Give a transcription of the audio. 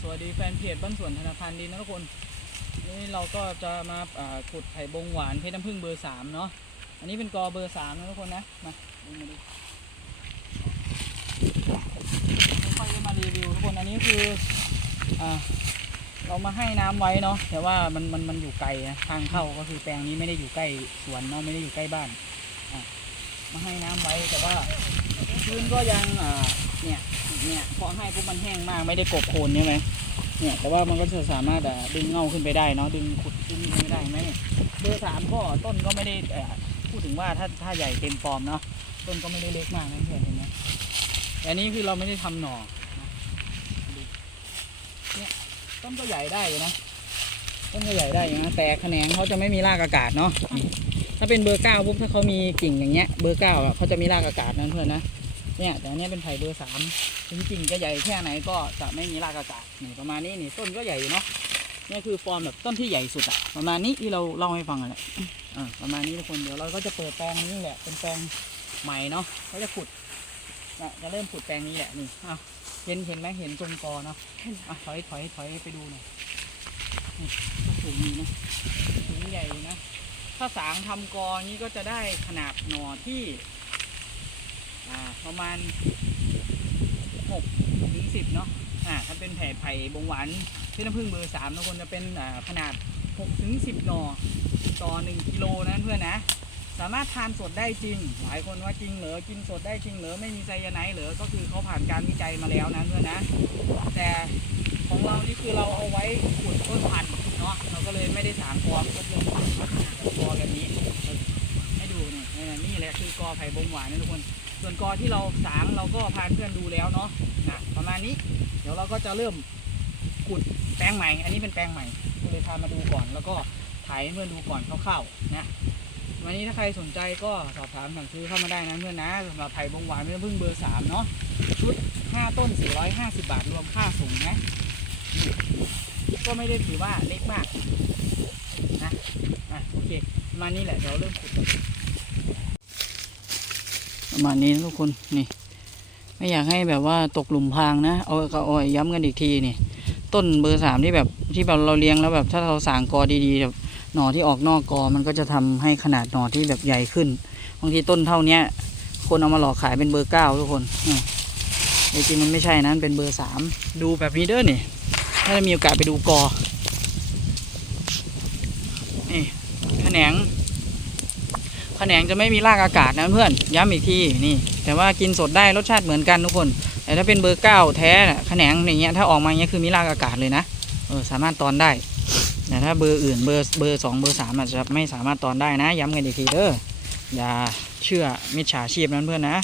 สวัสดีแฟนเพจบ้านสวนธนาคารดินนะทุกคนนี่เราก็จะมาขุดไผ่บงหวานเพชรน้ำผึ้งเบอร์สามเนาะอันนี้เป็นกอเบอร์สามนะทุกคนนะมาดูมาดูค่อยๆมารีวิวทุกคนอันนี้คืออ่าเรามาให้น้ำไว้เนาะแต่ว่ามันมันมันอยู่ไกลนะทางเข้าก็คือแปลงนี้ไม่ได้อยู่ใกล้สวนเนาะไม่ได้อยู่ใกล้บ้านอะมาให้น้ำไว้แต่ว่าพื้นก็ยังอ่า เนี่ย เนี่ยพอให้ปุ๊บมันแห้งมากไม่ได้กบโคนใช่ไหมเนี่ย แต่ว่ามันก็จะสามารถดึงเงาขึ้นไปได้เนาะ ดึงขุดขึ้นไปได้ไหมเนี่ยเบอร์สามก็ต้นก็ไม่ได้พูดถึงว่าถ้าถ้าใหญ่เต็มฟอร์มเนาะ ต้นก็ไม่ได้เล็กมากนะเพื่อนเห็นไหมแต่อันนี้คือเราไม่ได้ทำหน่อ เนี่ยต้นก็ใหญ่ได้อยู่นะ ต้นก็ใหญ่ได้อยู่นะ แต่แขนงเขาจะไม่มีรากอากาศเนาะ ถ้าเป็นเบอร์เก้าปุ๊บถ้าเขามีกิ่งอย่างเงี้ย เบอร์เก้าเขาจะมีรากอากาศนะเพื่อนนะ เนี่ยแต่อันเนี้ยเป็นไผ่เบอร์สามถึงกิ่งจะใหญ่แค่ไหนก็จะไม่มีรากอากาศนี่ประมาณนี้นี่ต้นก็ใหญ่เนาะนี่คือฟอร์มแบบต้นที่ใหญ่สุดอะประมาณนี้ที่เราเล่าให้ฟังแหละอ่าประมาณนี้ทุกคนเดี๋ยวเราก็จะเปิดแปลงนี้แหละเป็นแปลงใหม่เนาะเขาจะขุดจะเริ่มขุดแปลงนี้แหละนี่อ้าวเห็นเห็นไหมเห็นตรงกอเนาะอะถอยถอยถอยไปดูหน่อยนี่สูงนี้นะสูงใหญ่นะถ้าสางทำกอนี้ก็จะได้ขนาดหน่อที่ ประมาณหกถึงสิบเนาะอ่าถ้าเป็นแผ่ไผ่บงหวานที่น้ำผึ้งเบอร์สามนะคนจะเป็นขนาดหกถึงสิบหน่อต่อหนึ่งกิโลนะเพื่อนนะ สามารถทานสดได้จริง หลายคนว่าจริงเหรอกินสดได้จริงเหรอไม่มีไซยาไนด์เหรอก็คือเขาผ่านการวิจัยมาแล้วนะเพื่อนนะ แต่ของเรานี่คือเราเอาไว้ขุดต้นพันธุ์เนาะเราก็เลยไม่ได้ถางกอก็คือขุดกอแบบนี้ให้ดูนี่ออนี่แหละคือกอไผ่บงหวานนะทุกคน ส่วนกอที่เราสางเราก็พาเพื่อนดูแล้วเนาะนะประมาณนี้ เดี๋ยวเราก็จะเริ่มขุดแปลงใหม่ อันนี้เป็นแปลงใหม่ก็เลยพามาดูก่อน แล้วก็ถ่ายให้เพื่อนดูก่อนคร่าวๆนะวันนี้ถ้าใครสนใจก็สอบถามสั่งซื้อเข้ามาได้นะเพื่อนนะสำหรับไผ่บงหวานเป็นพึ่งเบอร์สามเนาะชุด5ต้น450บาทรวมค่าส่งนะก็ไม่ได้ถือว่าเล็กมากนะอะโอเค มานี้แหละเดี๋ยวเริ่มขุดกัน ประมาณนี้นะทุกคน นี่ ไม่อยากให้แบบว่าตกหลุมพรางนะ เอาเอาเอาย้ำกันอีกทีนี่ ต้นเบอร์สามที่แบบที่แบบเราเลี้ยงแล้วแบบถ้าเราสางกอดีๆแบบหน่อที่ออกนอกกอมันก็จะทำให้ขนาดหน่อที่แบบใหญ่ขึ้น บางทีต้นเท่าเนี้ย คนเอามาหลอกขายเป็นเบอร์เก้าทุกคนอจริงมันไม่ใช่นะมันเป็นเบอร์สามดูแบบนี้เด้อนี่ ถ้าจะมีโอกาสไปดูกอนี่แขนง แขนงจะไม่มีรากอากาศนะเพื่อนย้ำอีกทีนี่ แต่ว่ากินสดได้รสชาติเหมือนกันทุกคน แต่ถ้าเป็นเบอร์เก้าแท้นะแขนงอย่างเงี้ยถ้าออกมาย่างเงี้ยคือมีรากอากาศเลยนะเออสามารถตอนได้แต่ถ้าเบอร์อื่นเบอร์เบอร์สองเบอร์สามอาจจะไม่สามารถตอนได้นะ ย้ำกันอีกทีเด้ออย่าเชื่อมิจฉาชีพนั้นเพื่อนนะ